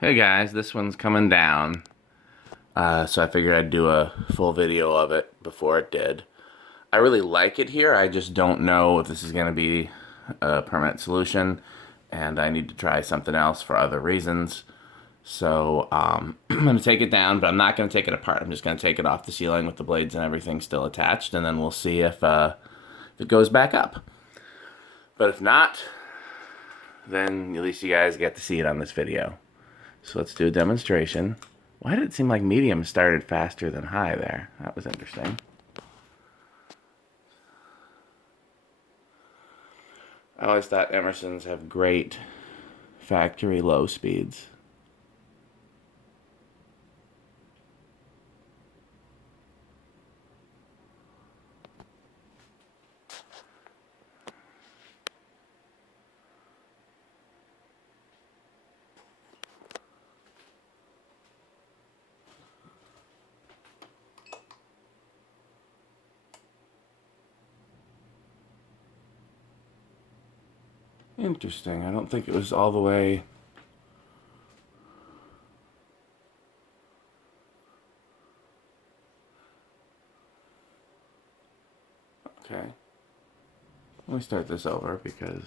Hey guys, this one's coming down, so I figured I'd do a full video of it before it did. I really like it here, I just don't know if this is going to be a permanent solution, and I need to try something else for other reasons. So I'm going to take it down, but I'm not going to take it apart. I'm just going to take it off the ceiling with the blades and everything still attached, and then we'll see if it goes back up. But if not, then at least you guys get to see it on this video. So let's do a demonstration. Why did it seem like medium started faster than high there? That was interesting. I always thought Emersons have great factory low speeds. Interesting. I don't think it was all the way. Okay. Let me start this over because